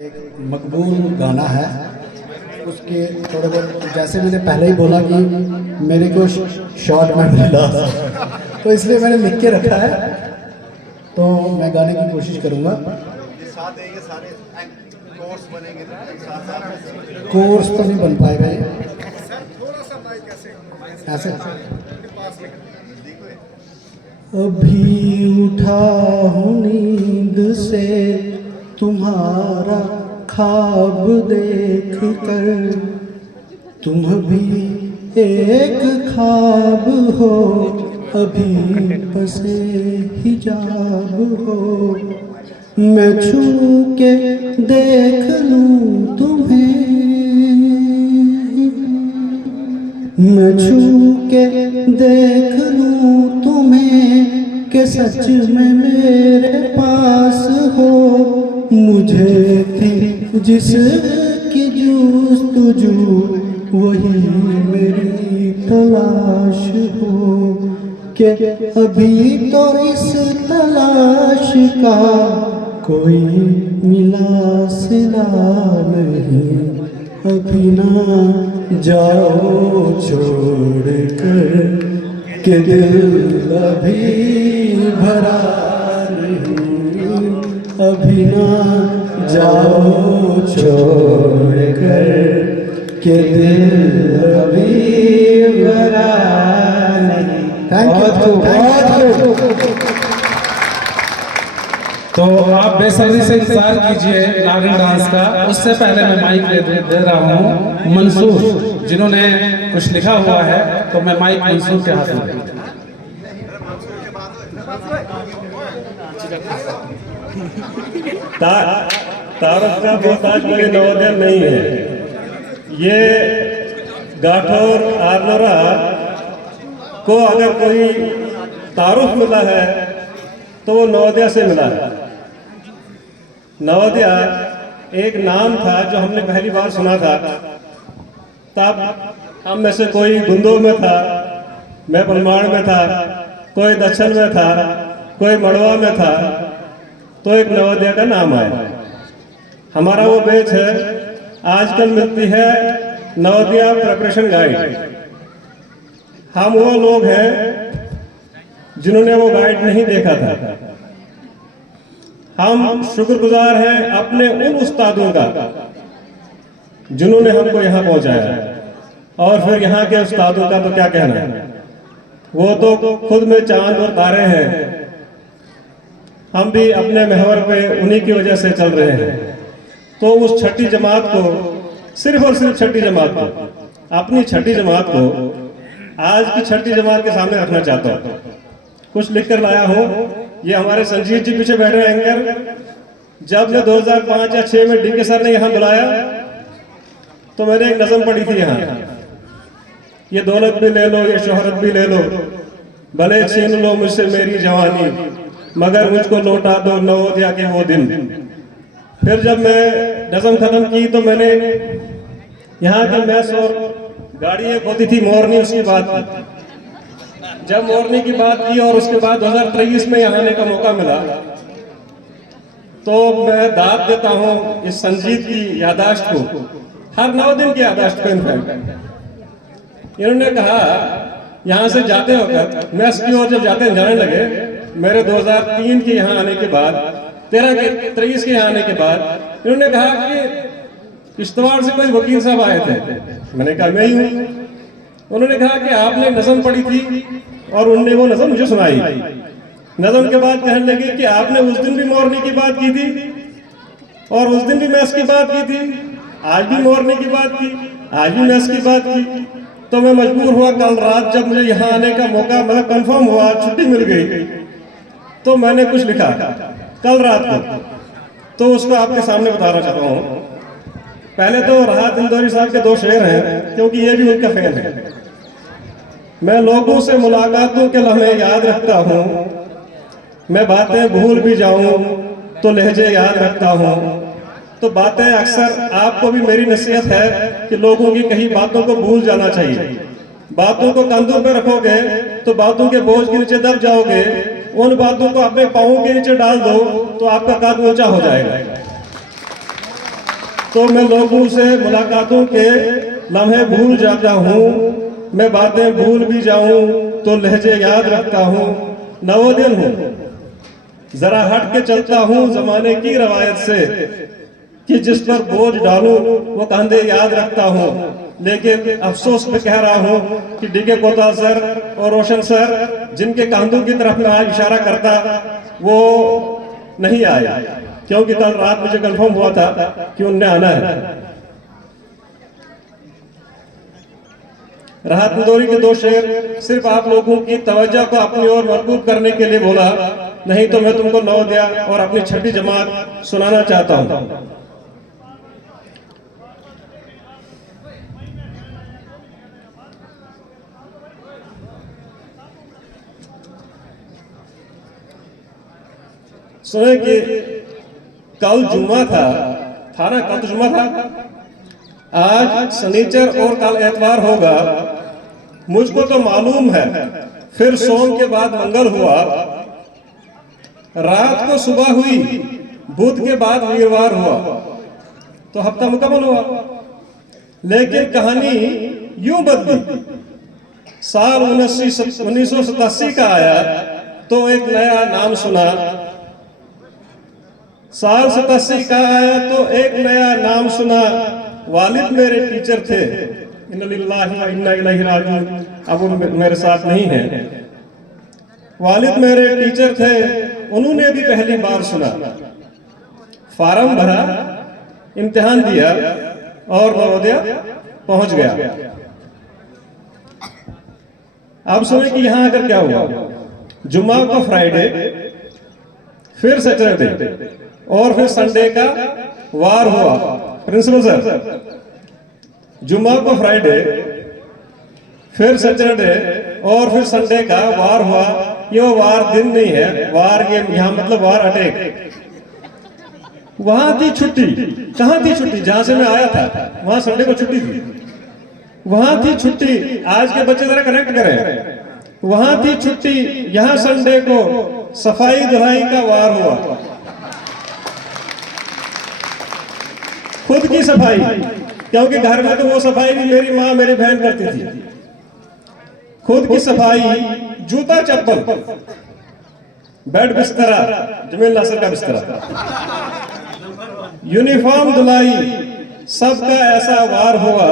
एक मकबूल गाना है, उसके थोड़े बहुत जैसे मैंने पहले ही बोला कि मेरे को शॉर्ट मेमोरी लॉस, तो इसलिए मैंने लिख के रखा है, तो मैं गाने की कोशिश करूँगा। कोर्स तो नहीं बन पाएगा ये ऐसे। अभी उठा हूँ नींद से तुम्हारा ख्वाब देख कर, तुम भी एक ख्वाब हो, अभी बसे हिजाब हो। मैं छू के देख लूँ तुम्हें, मैं छू के देख लूँ तुम्हें कि सच में मेरे पास हो। मुझे थी जिसकी जुस्तजू वही मेरी तलाश हो, कि अभी तो इस तलाश का कोई मिला सिला नहीं। अभी ना जाओ छोड़ कर कि दिल अभी भरा नहीं। अभी ना जाओ छोड़ कर कि दिल अभी भरा नहीं। Thank you. तो आप बेसब्री से इंतजार कीजिए नागिन डांस का। उससे पहले मैं माइक दे रहा हूँ मंसूर, जिन्होंने कुछ लिखा हुआ है, तो मैं माइक मंसूर के हाथ में। तारक का मोहताज मेरे नवोदय नहीं है। ये गाठौर आरनोरा को अगर कोई तारुफ मिला है तो वो नवोदय से मिला है। नवोदय एक नाम था जो हमने पहली बार सुना था, तब हम में से कोई गुंदो में था, मैं परमाण में था, कोई दक्षिण में था, कोई मड़वा में था, तो एक नवोदय का नाम आया। हमारा वो बैच है, आजकल मिलती है नवोदय प्रिपरेशन गाइड। हम वो लोग हैं जिन्होंने वो गाइड नहीं देखा था। हम शुक्रगुजार हैं अपने उन उस्तादों का जिन्होंने हमको यहाँ पहुँचाया, और फिर यहाँ के उस्तादों का तो क्या कहना है, वो तो खुद में चांद और तारे हैं। हम भी अपने महवर पे उन्हीं की वजह से चल रहे हैं। तो उस छठी जमात को, सिर्फ और सिर्फ छठी जमात को, अपनी छठी जमात को आज की छठी जमात के सामने रखना चाहता हूँ। कुछ लिख कर लाया हूँ। ये हमारे संजीत जी पीछे बैठे हैं एंकर। जब मैं 2005 या 6 में डीके सर ने यहाँ बुलाया तो मैंने एक नज़म पढ़ी थी यहाँ, ये दौलत भी ले लो, ये शोहरत भी ले लो, भले छीन लो मुझसे मेरी जवानी, मगर मुझको लौटा दो नवोदय के वो दिन। फिर जब मैं नज़म खत्म की तो मैंने यहाँ की मैस और गाड़ी एक होती थी मोरनी, उसकी बात की। जब मोरनी की बात की और उसके बाद 2023 में यहाँ आने का मौका मिला, तो मैं दाद देता हूँ इस संजीत की यादाश्त को, हर 9 दिन की यादाश्त को। इनफैक्ट इन्होंने कहा यहाँ से जाते वक्त, मैस की ओर जब जाने लगे, मेरे 2003 के यहाँ आने के बाद, 23 के यहाँ आने के बाद, इन्होंने कहा कि किश्तवाड़ से कोई वकील साहब आए थे। मैंने कहा मैं ही हूँ। उन्होंने कहा कि आपने नज़म पढ़ी थी और उनने वो नज़म मुझे सुनाई। नज़म के बाद कहने लगे कि आपने उस दिन भी मोरनी की बात की थी और उस दिन भी मैस की बात की थी, आज भी मोरनी की बात की, आज भी मैस की बात की। तो मैं मजबूर हुआ, कल रात जब मुझे यहाँ आने का मौका मतलब कंफर्म हुआ, छुट्टी मिल गई, तो मैंने कुछ लिखा कल रात को, तो उसको आपके सामने बताना चाहता हूँ। पहले तो राहत इंदौरी साहब के 2 शेर हैं, क्योंकि ये भी उनका फैन है। मैं लोगों से मुलाकातों के लम्हे याद रखता हूँ, मैं बातें भूल भी जाऊँ तो लहजे याद रखता हूँ। तो बातें अक्सर, आपको भी मेरी नसीहत है कि लोगों की कही बातों को भूल जाना चाहिए। बातों को कंधों पे रखोगे तो बातों के बोझ के नीचे दब जाओगे, उन बातों को अपने पाँवों के नीचे डाल दो तो आपका कद ऊंचा हो जाएगा। तो मैं लोगों से मुलाकातों के लम्हे भूल जाता हूँ, मैं बातें भूल भी जाऊं तो लहजे याद रखता हूँ। नवोदिन हूँ, जरा हट के चलता हूँ जमाने की रवायत से, कि जिस पर बोझ डालूं वो कंधे याद रखता हूँ। लेकिन अफसोस में कह रहा हूँ कि डीके कोतवाल सर और रोशन सर, जिनके कंधों की तरफ मैं आज इशारा करता, वो नहीं आए, क्योंकि कल रात मुझे कंफर्म हुआ था कि उनने आना है। राहत इंदौरी के दो शेर सिर्फ आप लोगों की तवज्जो को अपनी ओर मरकूब करने के लिए बोला, नहीं तो मैं तुमको नवोदय और अपनी छठी जमात सुनाना चाहता हूं। सुने कि कल जुम्मा था ना, कल तो जुम्मा था, आज शनिचर और कल एतवार होगा। मुझको तो मालूम है, फिर सोम के बाद मंगल हुआ, रात को सुबह हुई, बुध के बाद वीरवार हुआ, तो हफ्ता मुकम्मल हुआ। लेकिन कहानी यूं बदली, साल 1987 का आया तो एक नया नाम सुना, साल 87 का आया तो एक नया नाम सुना। वालिद मेरे टीचर थे, इन्ना लिल्लाहि व इन्ना इलैहि राजिऊन, अब वो मेरे साथ नहीं है। वालिद मेरे टीचर थे, उन्होंने भी पहली बार सुना। फार्म भरा, इम्तिहान दिया और नवोदय पहुंच गया। अब सुने कि यहां आकर क्या हुआ। जुम्मा को फ्राइडे, फिर सैटरडे और फिर संडे का वार हुआ। प्रिंसिपल सर, जुम्मा को फ्राइडे, फिर सैटरडे और फिर संडे का वार हुआ। ये वार दिन नहीं है, वार ये यहां मतलब वार अटैक। वहां थी छुट्टी, कहां थी छुट्टी? जहां से मैं आया था वहां संडे को छुट्टी थी, वहां थी छुट्टी। आज के बच्चे जरा कनेक्ट करें, वहां थी छुट्टी, यहां संडे को सफाई धुलाई का वार हुआ। खुद की सफाई, क्योंकि घर में तो वो सफाई भी मेरी माँ मेरी बहन करती थी। खुद की सफाई, जूता चप्पल, बेड बिस्तरा, जमील नासिर का बिस्तरा, यूनिफॉर्म धुलाई, सबका ऐसा वार हुआ।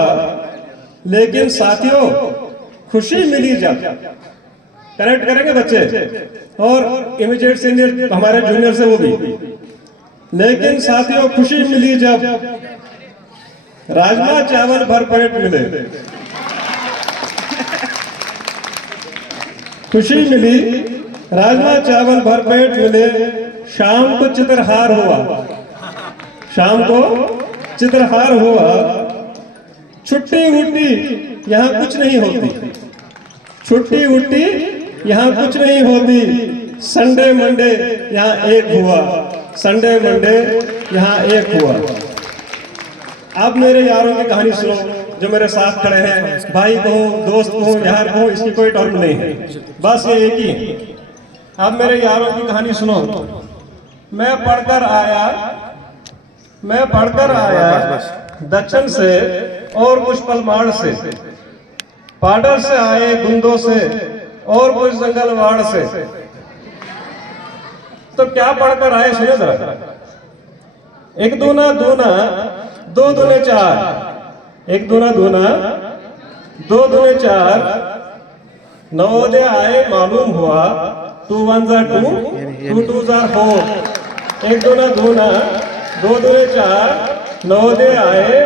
लेकिन साथियों, खुशी मिली जब, कनेक्ट करेंगे बच्चे और इमीडिएट सीनियर हमारे जूनियर से वो भी। लेकिन साथियों, खुशी मिली जब राजमा चावल भर पेट मिले। खुशी मिली, राजमा चावल भर पेट मिले। शाम को चित्रहार हुआ, शाम को चित्रहार हुआ। छुट्टी वुट्टी यहाँ कुछ नहीं होती, छुट्टी वुट्टी यहाँ कुछ नहीं होती। संडे मंडे यहाँ एक हुआ, संडे मंडे यहाँ एक हुआ। अब मेरे यारों की कहानी सुनो, जो मेरे साथ खड़े हैं। भाई कहूँ, दोस्त कहूँ, यार कहूँ, इसकी कोई टर्म नहीं है, बस ये एक ही है। अब मेरे यारों की कहानी सुनो। मैं पढ़कर आया दक्षिण से और कुछ पलमाड़ से, पाडर से आए गुंदों से और कुछ जंगलवाड़ से। तो क्या पढ़कर आए सुनिए जरा। एक दूना दूना, दो दूने चार, एक दूना दूना, दो दूने चार। नवोदय आए मालूम हुआ, 2 1 2, 2 2 4। एक दूना दूना, दो दूने चार। नवोदय आए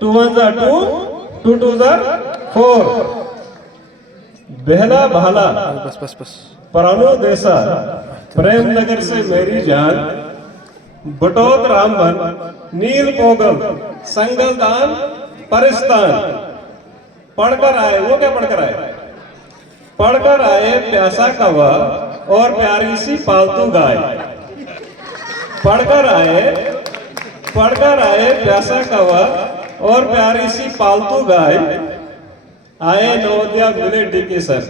2 1 2, 2 2 4। बेहला भाला परानो देसा, प्रेम नगर से मेरी जान, बटोत रामबन, नील पोगल, संगलदान, परिस्तान। पढ़कर आए, वो क्या पढ़कर आए? पढ़कर आए प्यासा कौवा और प्यारी सी पालतू गाय। पढ़कर आए प्यासा कौवा और प्यारी सी पालतू गाय। आए नवोदय मिले डीके सर,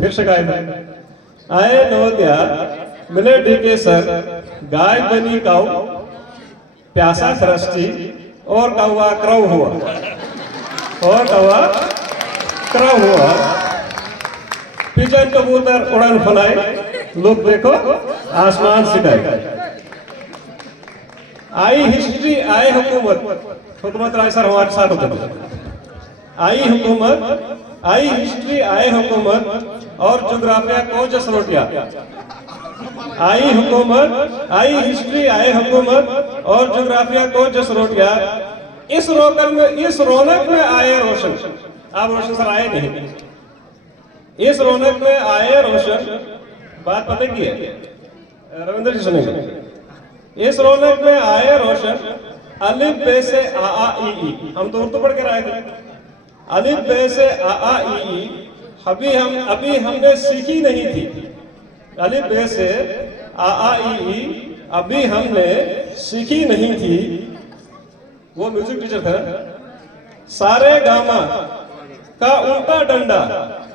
फिर शिकायत है। आए नवोदय मिले डीके सर, गाय बनी काऊ, प्यासा खरस्ती और कौवा क्रव हुआ, और कौवा क्रव हुआ। पिजन कबूतर उड़न फलाए, लोग देखो आसमान सिकाए। आई हिस्ट्री आए हुकूमत, हुकूमत राय सर हमारे साथ होते थे। आई हुकूमत, आई हिस्ट्री आए हुकूमत और जोग्राफिया को जसरोटिया। आई हुकूमत, आई हिस्ट्री आए हुकूमत और जोग्राफिया को जसरोटिया। इस रौनक में आए रोशन। आप रोशन सर आए नहीं। इस रौनक में आए रोशन, बात पता की है, रविंद्र जी सुनेंगे। इस रौनक में आए रोशन, अलिफ बे से आ ई ई, हम तो उर्दू पढ़ के आए थे। अलिफ बे से आ ई ई अभी हमने सीखी नहीं थी। अलिफ बे से आ ई ई अभी हमने सीखी नहीं थी। वो म्यूजिक टीचर था। सारे गामा का उल्टा डंडा,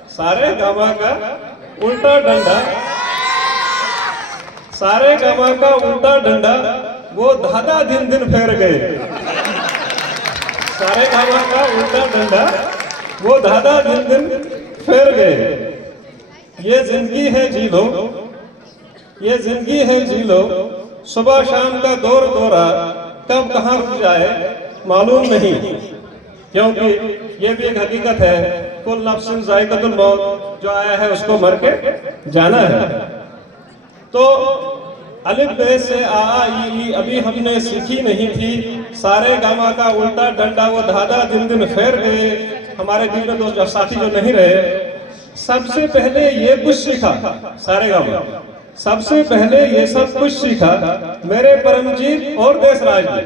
सारे गामा का उल्टा डंडा, सारे गामा का उल्टा डंडा वो धाधा दिन दिन फेर गए। सारे गामा का उल्टा डंडा वो धाधा दिन दिन फेर गए। ये जिंदगी है जी लो, ये जिंदगी है जी लो, सुबह शाम का दौर दौरा कब कहाँ रुक जाए मालूम नहीं। क्योंकि ये भी एक हकीकत है, कुल नफ्सिन जायकातुल मौत, जो आया है उसको मर के जाना है। तो अलिफ बे से आ ई अभी हमने सीखी नहीं थी। सारे गामा का उल्टा डंडा वो धाधा दिन दिन फेर गए। हमारे बीच में दोस्त साथी जो नहीं रहे, सबसे पहले ये कुछ सीखा, सारे गामा सबसे पहले ये सब कुछ सीखा मेरे परमजीत और देशराज ने।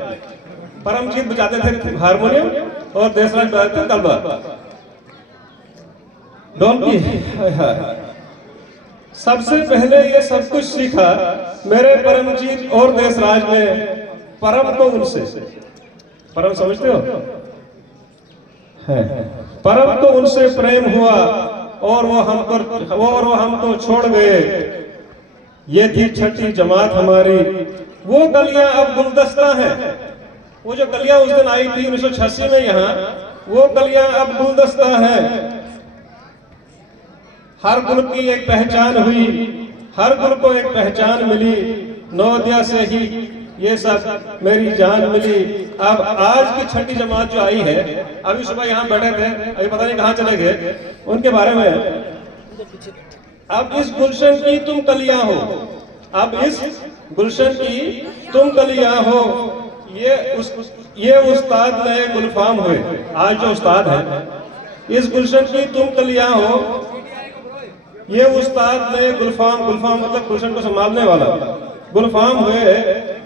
परमजीत बजाते थे हारमोनियम और देशराज बजाते थे तबला, ढोलकी। सबसे पहले ये सब कुछ सीखा मेरे परमजीत और देशराज ने। परम तो उनसे, परम समझते हो है, परम तो उनसे प्रेम हुआ और वो हमको छोड़ गए। ये थी छठी जमात हमारी, वो गलियां अब गुलदस्ता है। वो जो गलियां उस दिन आई थी 1986 में यहाँ, वो गलियां अब गुलदस्ता है। हर गुल की एक पहचान हुई, हर गुल को एक पहचान मिली। नवोदया से ही ये सब मेरी जान मिली। अब आज की छठी जमात जो आई है, अभी सुबह यहाँ बैठे थे, अभी पता नहीं कहाँ चले गए, उनके बारे में। अब इस गुलशन की तुम कलियां हो, अब इस गुलशन की तुम कलियां हो। ये उस्ताद नए गुलफाम हुए, आज जो उस्ताद है, इस गुलशन की तुम कलियां हो। ये उस्ताद नए गुलफाम, गुलफाम मतलब गुलशन को संभालने वाला, गुलफाम हुए।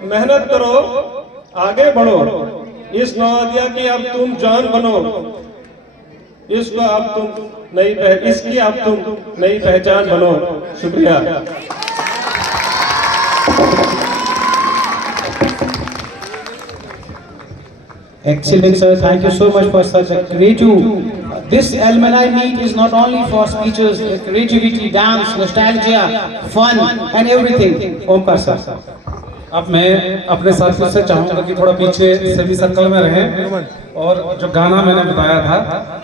मेहनत करो, आगे बढ़ो, इस नवादिया की अब तुम जान बनो। इसकी अब तुम नई पहचान बनो। शुक्रिया। Excellent, sir. Thank you so much for such a creative. This alumni meet is not only for speeches, creativity, dance, nostalgia, fun, and everything. Omkar sir. अब मैं अपने साथियों से चाहूंगा कि थोड़ा पीछे सेमी सर्कल में रहें और जो गाना मैंने बताया था